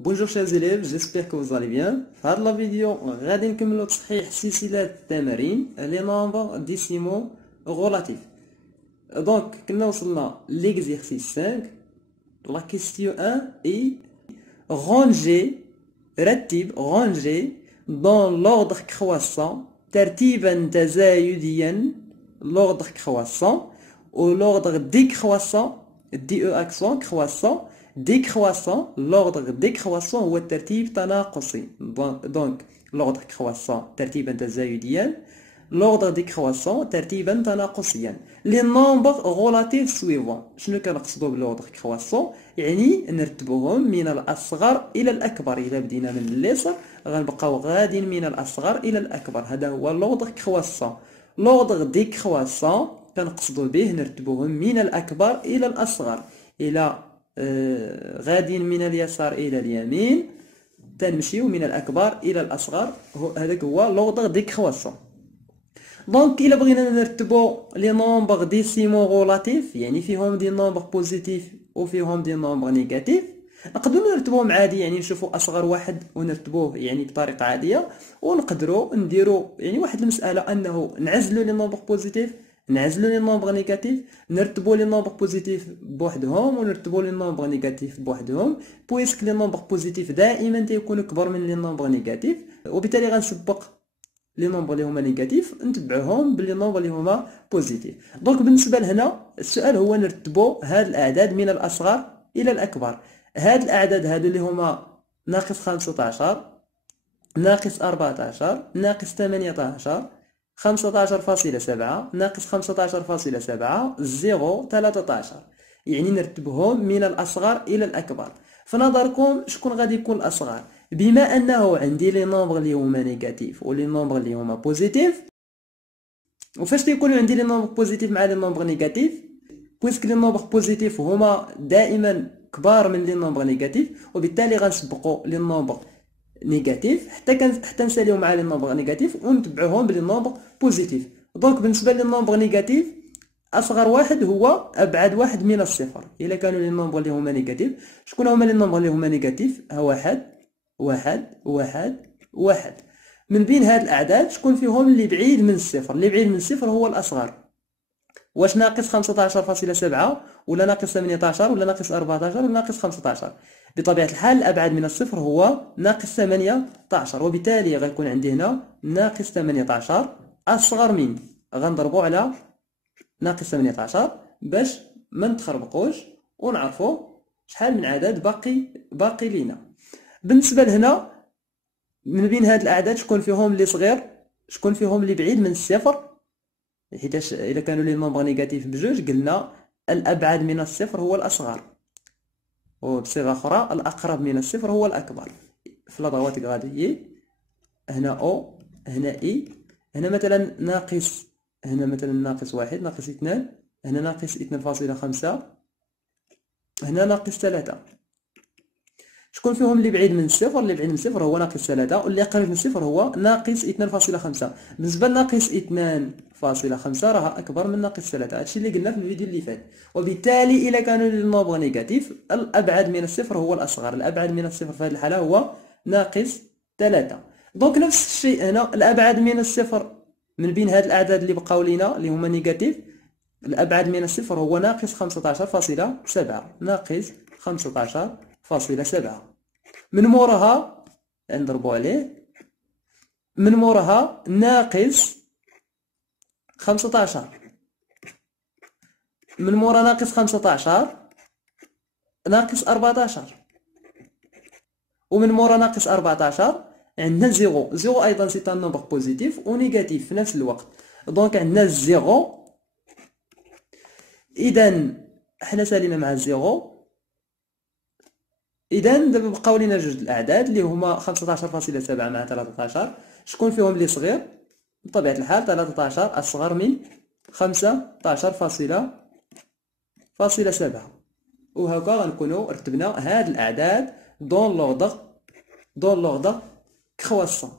Bonjour chers élèves, j'espère que vous allez bien. في هذه الفيديو غادي نكملوا تصحيح سلسلة التمارين لي نومبر ديسيمو غولاتيف. دونك كنا وصلنا ليكزيرسيس 5. لا كيستيون 1 اي ranger dans l'ordre croissant ترتيبا تزايديا l'ordre croissant ou l'ordre décroissant DE accent croissant décroissant. L'ordre décroissant هو الترتيب تناقصي. donc l'ordre croissant ترتيبا تزايديا، l'ordre décroissant ترتيبا تناقصيا. les nombres relatifs suivants. شنو كنقصدو بالordre croissant؟ يعني نرتبوهم من الأصغر إلى الأكبر. إلا بدينا من اليسار غنبقاو غاديين من الأصغر إلى الأكبر، هذا هو l'ordre croissant. l'ordre décroissant كنقصدو به نرتبوهم من الأكبر إلى الأصغر. إلى غاديين من اليسار إلى اليمين تنمشيو من الأكبر إلى الأصغر، هذاك هو l'ordre décroissant. دونك إلا بغينا نرتبو لي نومبر ديسيمو غولاتيف، يعني فيهم دي نومبر بوزيتيف وفيهم دي نومبر نيجاتيف، نقدروا نرتبوهم عادي، يعني نشوفوا أصغر واحد ونرتبوه يعني بطريقة عادية، ونقدروا نديروا يعني واحد المسألة أنه نعزلوا لي نومبر بوزيتيف، نعزلوا لي نومبر نيجاتيف، نرتبوا لي نومبر بوزيتيف بوحدهم ونرتبوا لي نومبر نيجاتيف بوحدهم، بويسك لي نومبر بوزيتيف دائما تيكونوا كبر من لي نومبر نيجاتيف، وبالتالي غنسبق لي نومبر اللي هما نيجاتيف نتبعهم باللي نومبر اللي هما بوزيتيف. دونك بالنسبه لهنا السؤال هو نرتبوا هاد الاعداد من الاصغر الى الاكبر. هاد الاعداد هادو اللي هما ناقص 15 ناقص 14 ناقص 18 15.7 ناقص 15.7 0 13، يعني نرتبهم من الأصغر إلى الأكبر. في نظركم شكون غادي يكون الأصغر؟ بما أنه عندي لي نومبر اللي هما نيجاتيف ولي نومبر اللي هما بوزيتيف، وفاش تيكونوا عندي لي نومبر بوزيتيف مع لي نومبر نيجاتيف، بويسك لي نومبر بوزيتيف هما دائما كبار من لي نومبر نيجاتيف، وبالتالي غنسبقوا لي نومبر نيجاتيف حتى نساليو مع لي نومبر نيجاتيف ونتبعوهم بلي نومبر بوزيتيف. دونك بالنسبه لي نومبر نيجاتيف اصغر واحد هو ابعد واحد من الصفر. الا كانوا لي نومبر اللي هما نيجاتيف، شكون هما لي نومبر اللي هما نيجاتيف؟ واحد واحد واحد واحد. من بين هاد الاعداد شكون فيهم اللي بعيد من الصفر؟ اللي بعيد من الصفر هو الاصغر. واش ناقص 15.7 ولا ناقص 18 ولا ناقص 14 ولا ناقص 15؟ بطبيعة الحال الأبعد من الصفر هو ناقص 18، وبالتالي غيكون عندي هنا ناقص 18 أصغر من، غنضربو على ناقص 18 باش ما نتخربقوش ونعرفو شحال من عدد باقي لينا. بالنسبة لهنا من بين هاد الأعداد شكون فيهم اللي صغير؟ شكون فيهم اللي بعيد من الصفر؟ حيتاش إلا كانوا لي نومبر نيجاتيف بجوج قلنا الأبعد من الصفر هو الأصغر، وبصيغة أخرى الأقرب من الصفر هو الأكبر. في الأضوات غادي هنا أو هنا إي، هنا مثلا ناقص، هنا مثلا ناقص واحد ناقص 2، هنا ناقص 2.5، هنا ناقص 3. شكون فيهم اللي بعيد من الصفر؟ اللي بعيد من الصفر هو ناقص 3، واللي قريب من الصفر هو ناقص 2.5. بالنسبة لناقص 2.5 راه أكبر من ناقص 3، هادشي اللي قلنا في الفيديو اللي فات. وبالتالي إلا كانوا لي نومبر نيجاتيف الأبعد من الصفر هو الأصغر، الأبعد من الصفر في هذه الحالة هو ناقص 3. دونك نفس الشيء هنا، الأبعد من الصفر من بين هاد الأعداد اللي بقاو لينا اللي هما نيجاتيف، الأبعد من الصفر هو ناقص 15.7، ناقص 15.7. من موراها نضربو عليه، من موراها ناقص 15، من مورا ناقص 15 ناقص 14، ومن مورا ناقص 14 عندنا زيرو. زيرو ايضا سي ان نومبر بوزيتيف ونيجاتيف في نفس الوقت، دونك عندنا الزيرو. اذا حنا سالينا مع الزيرو، اذا دابا بقاو لينا جوج الاعداد اللي هما 15.7 مع 13. شكون فيهم اللي صغير؟ بطبيعة الحال 13 اصغر من 15.7، وهكا غنكونوا رتبنا هاد الاعداد دون لوردر كرواسون.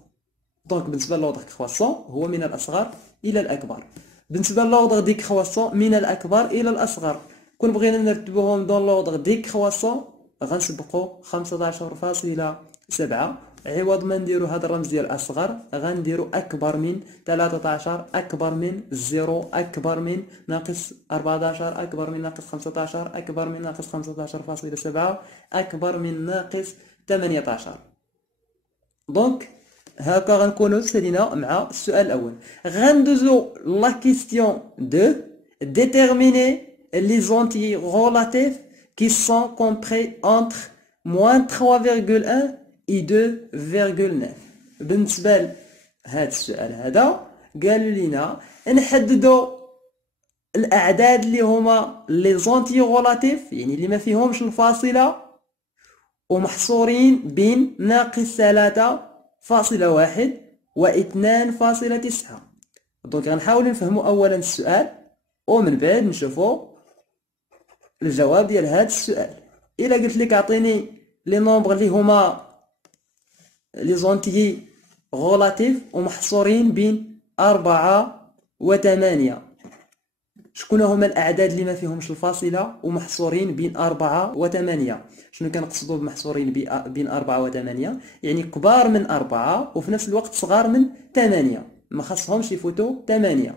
دونك بالنسبه لوردر كرواسون هو من الاصغر الى الاكبر. بالنسبه لوردر ديكرواسون من الاكبر الى الاصغر. كون بغينا نرتبوهم دون لوردر ديكرواسون غنسبقو 15.7. عوض ما نديرو هاد الرمز ديال أصغر غنديرو أكبر من 13، أكبر من 0، أكبر من ناقص 14، أكبر من ناقص 15، أكبر من ناقص 15.7، أكبر من ناقص 18. دونك هاكا غنكونو سالينا مع السؤال الأول. غندوزو لا كيستيون دو déterminer les entiers relatifs qui sont compris entre -3,1 et 2,9. بالنسبة لهاد السؤال هذا قالوا لينا نحددو الأعداد اللي هما لي زونتي غولاتيف، يعني اللي ما فيهمش الفاصلة، ومحصورين بين -3.1 و 2.9. دونك غنحاولو نفهمو أولا السؤال ومن بعد نشوفو الجواب ديال هاد السؤال. إلا قلت لك عطيني لي نومبر اللي هما لي زونتيي غولاتيف ومحصورين بين 4 و 8، شكون هما الأعداد اللي ما فيهمش الفاصلة ومحصورين بين 4 و 8؟ شنو كنقصدو بمحصورين بين 4 و 8؟ يعني كبار من 4 وفي نفس الوقت صغار من 8، ما خاصهمش يفوتوا 8.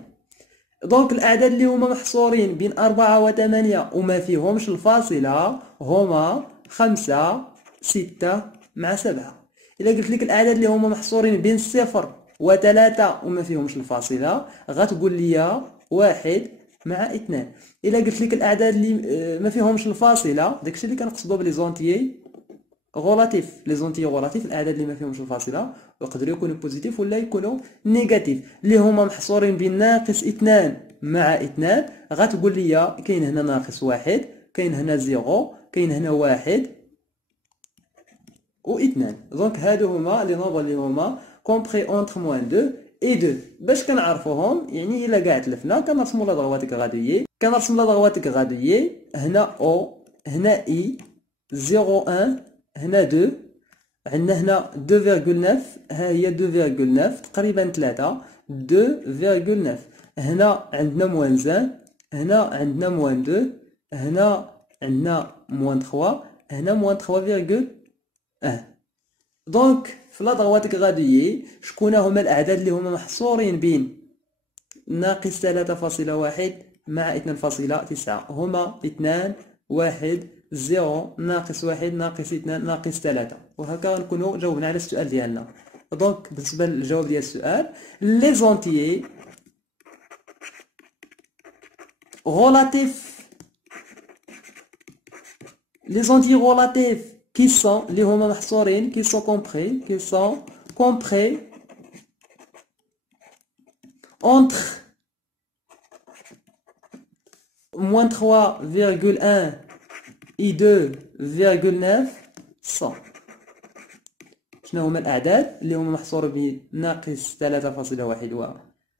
دونك الأعداد اللي هما محصورين بين 4 و 8 وما فيهمش الفاصلة هما 5، 6 مع 7. إلا قلت لك الأعداد اللي هما محصورين بين 0 و 3 وما فيهمش الفاصلة غتقول لي 1 مع 2. إلا قلت لك الأعداد اللي ما فيهمش الفاصلة داكشي اللي كنقصدو بلي زونتيي غولاتيف. لي زونتيي غولاتيف الأعداد اللي ما فيهمش الفاصلة يقدروا يكونوا بوزيتيف ولا يكونوا نيجاتيف، اللي هما محصورين بين -2 مع 2. غتقول لي كاين هنا -1، كاين هنا 0، كاين هنا 1 و 2. دونك هادو هما لي نومبر اللي هما كومبري اونتر -2 و 2. باش كنعرفوهم يعني الا كاع تلفنا كنرسمو لا ضغوات غاديي، كنرسم لا ضغوات غاديي. هنا او، هنا اي، 0.1، هنا 2، عندنا هنا 2.9، ها هي 2.9 تقريبا 3، 2.9. هنا عندنا -1، هنا عندنا -2، هنا عندنا -3، هنا -3.1. دونك في لا ضغوات غاديي شكون هما الأعداد اللي هما محصورين بين -3.1 مع 2.9؟ هما 2، 1، 0، -1، -2، -3. وهكا غنكونو جاوبنا على السؤال ديالنا. دونك بالنسبة للجواب ديال السؤال، لي زونتيي غولاتيف، لي زونتيي غولاتيف qui sont اللي هما محصورين qui sont compris entre -3,1 et 2,9 sont. شنو هما الأعداد اللي هما محصورين بين -3.1 و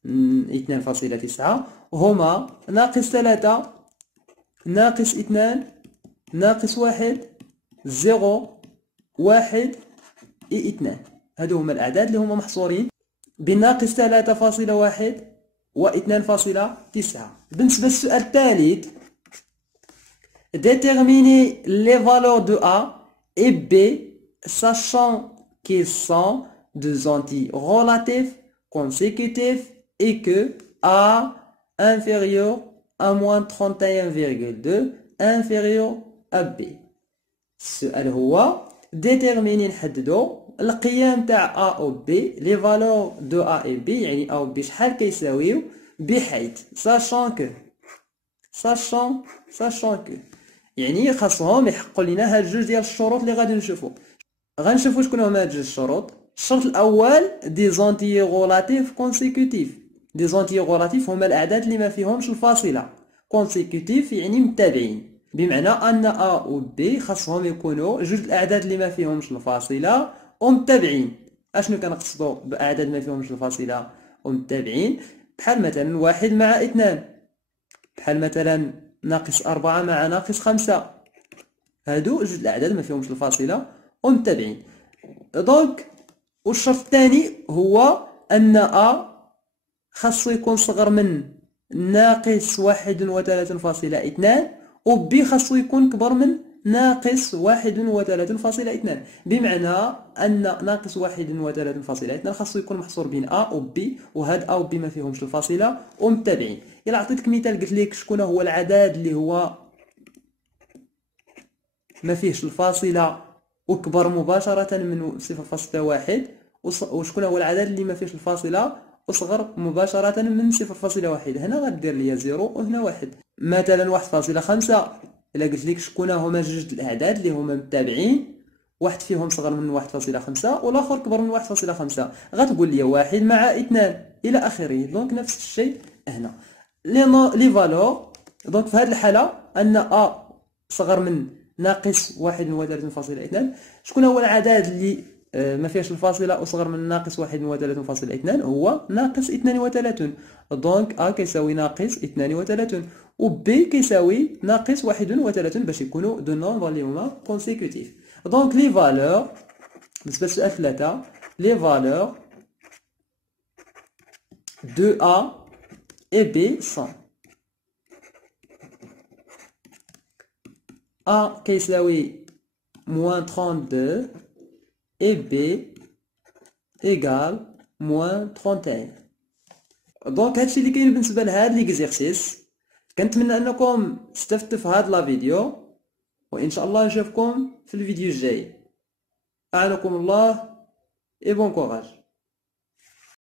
2.9؟ هما -3، -2، -1، 0، 1 و 2. هادو هما الأعداد اللي هما محصورين بين -3.1 و 2.9. بالنسبة للسؤال الثالث، déterminer les valeurs de A et B sachant qu'ils sont deux entiers relatifs consécutifs et que A inférieur à -31,2 inférieur à B. السؤال هو ديتيرميني نحددو القيم تاع A و B، لي فالور دو A et B، يعني A و B شحال كيساويو، بحيث sachant que يعني خاصهم يحققوا لينا هاد جوج ديال الشروط اللي غادي نشوفو. غنشوفو شكون هما هاد جوج الشروط. الشرط الأول دي زونتيي غولاتيف كونسيكوتيف. دي زونتيي غولاتيف هما الأعداد اللي ما فيهمش الفاصلة، كونسيكوتيف يعني متابعين، بمعنى أن A و B خاصهم يكونوا جوج الأعداد اللي ما فيهمش الفاصلة ومتابعين. أشنو كنقصدو بأعداد ما فيهمش الفاصلة ومتابعين؟ بحال مثلا 1 مع 2، بحال مثلا -4 مع -5. هادو جوج الأعداد ما فيهمش الفاصلة ومتابعين. دونك والشرط الثاني هو أن A خاصو يكون صغر من -31.2 و B خاصو يكون كبر من ناقص 31.2. بمعنى أن ناقص 31.2 خاصو يكون محصور بين أ و بي، وهاد أ و بي ما فيهمش الفاصلة ومتابعين. إلا عطيتك مثال قلت لك شكون هو العدد اللي هو ما فيهش الفاصلة وكبر مباشرة من 0.1، وشكون هو العدد اللي ما فيهش الفاصلة وصغر مباشرة من 0.1، هنا غدير ليا 0 وهنا 1. مثلا 1.5، إلا قلت لك شكون هما جوج الأعداد اللي هما متابعين، واحد فيهم صغر من 1.5 والآخر كبر من 1.5، غتقول لي 1 مع 2 إلى آخره. دونك نفس الشيء هنا لي فالور. دونك في هذه الحالة أن أ صغر من ناقص 31.2. شكون هو العدد اللي ما فيهش الفاصلة وصغر من ناقص 31.2؟ هو ناقص 32. دونك أ كيساوي ناقص 32 و بي كيساوي ناقص 31 باش يكونوا دو نومبر اللي هما كونسيكوتيف. دونك لي فالور بالنسبة للسؤال 3، لي فالور دو أ et B sont A كيساوي moins 32 et B égale moins 31. دونك هادشي اللي كاين بالنسبة لهاد ليكزيرسيس. كنتمنى انكم استفدتوا في هاد لا فيديو، وان شاء الله نشوفكم في الفيديو الجاي. اعانكم الله et bon courage.